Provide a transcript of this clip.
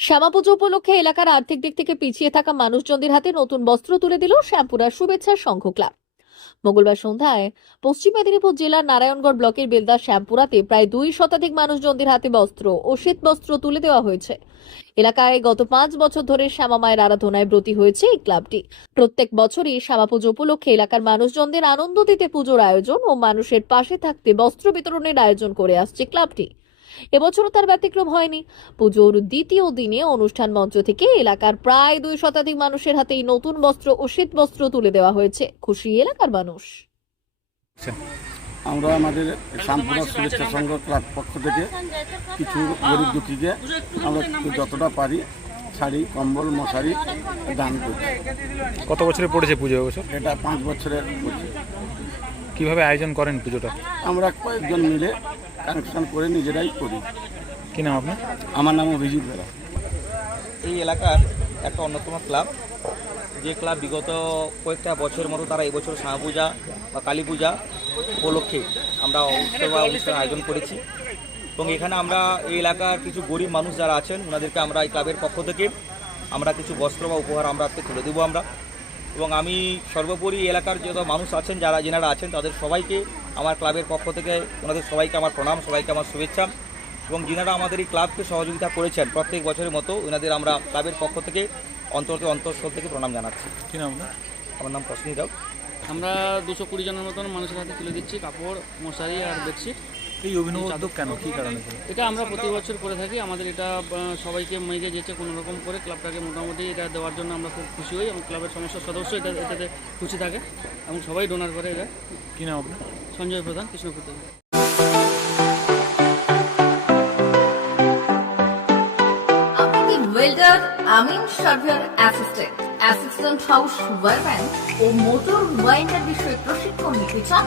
শ্যামা পুজো উপলক্ষে এলাকার আর্থিক দিক থেকে পিছিয়ে থাকা মানুষজনদের হাতে নতুন বস্ত্র তুলে দিল শ্যামপুরা শুভেচ্ছা সংঘ ক্লাব। মঙ্গলবার সন্ধ্যায় পশ্চিম মেদিনীপুর জেলার নারায়ণগড় ব্লকের বেলদা শ্যামপুরাতে প্রায় দুই শতাধিক মানুষজনদের হাতে বস্ত্র ও শীত বস্ত্র তুলে দেওয়া হয়েছে। এলাকায় গত পাঁচ বছর ধরে শ্যামা মায়ের আরাধনায় ব্রতী হয়েছে এই ক্লাবটি। প্রত্যেক বছরই শ্যামা পুজো উপলক্ষে এলাকার মানুষজনদের আনন্দ দিতে পুজোর আয়োজন ও মানুষের পাশে থাকতে বস্ত্র বিতরণের আয়োজন করে আসছে ক্লাবটি। এবছরও তার ব্যতিক্রম হয়নি। পুজোর দ্বিতীয় দিনে অনুষ্ঠান মঞ্চ থেকে এলাকার প্রায় দুই শতাধিক মানুষের হাতে এই নতুন বস্ত্র ও শীত বস্ত্র তুলে দেওয়া হয়েছে। খুশি এলাকার মানুষ। আমরা আমাদের শ্যামপুরা শুভেচ্ছা সংঘ ক্লাব পক্ষ থেকে কিছু গরিব দুঃখীকে আমরা যতটা পারি শাড়ি কম্বল মশারি দান করি। কত বছরে পড়েছে পুজো এবছর? এটা পাঁচ বছরের হচ্ছে। কীভাবে আয়োজন করেন পুজোটা? আমরা কয়েকজন মিলে কানেকশন করে নিজেরাই করি। কি নাম আপনার? আমার নাম অভিজিৎ বেরা এই এলাকার একটা অন্যতম ক্লাব। যে ক্লাব বিগত কয়েকটা বছরের মতো তারা এবছর শ্যামা পূজা বা কালী পূজা উপলক্ষে আমরা উৎসব অনুষ্ঠান আয়োজন করেছি। এবং এখানে আমরা এই এলাকার কিছু গরিব মানুষ যারা আছেন ওনাদেরকে আমরা এই ক্লাবের পক্ষ থেকে আমরা কিছু বস্ত্র বা উপহার আমরা আজকে তুলে দেবো আমরা। এবং আমি সর্বোপরি এলাকার যত মানুষ আছেন যারা যেনারা আছেন তাদের সবাইকে আমার ক্লাবের পক্ষ থেকে ওনাদের সবাইকে আমার প্রণাম সবাইকে আমার শুভেচ্ছা। এবং যিনারা আমাদের এই ক্লাবকে সহযোগিতা করেছেন প্রত্যেক বছরের মতো ওনাদের আমরা ক্লাবের পক্ষ থেকে অন্তর্তে অন্তঃস্থল থেকে প্রণাম জানাচ্ছি। কি নাম আমার নাম প্রশ্নী রাও আমরা দুশো কুড়ি জনের মতন মানুষের হাতে তুলে দিচ্ছি কাপড় মশারি আর বেডশিট। এই অভিনব উদ্যোগ কেন? কি কারণে? এটা আমরা প্রতি বছর করে থাকি। আমাদের এটা সবাইকে মেঘে যেচে কোনো রকম করে ক্লাবটাকে মোটামুটি এটা দেওয়ার জন্য আমরা খুব খুশি হই এবং ক্লাবের সমস্ত সদস্য এটা এটাতে খুশি থাকে এবং সবাই ডোনার করে এটা। কি নাম আপনার? সঞ্জয় প্রধান কৃষ্ণপুর থেকে। ওয়েল্ডার আমিন surveyor assistant assistant house wireman ও মোটর ওয়াইন্ডার বিষয়ে প্রশিক্ষণ নিতে চান?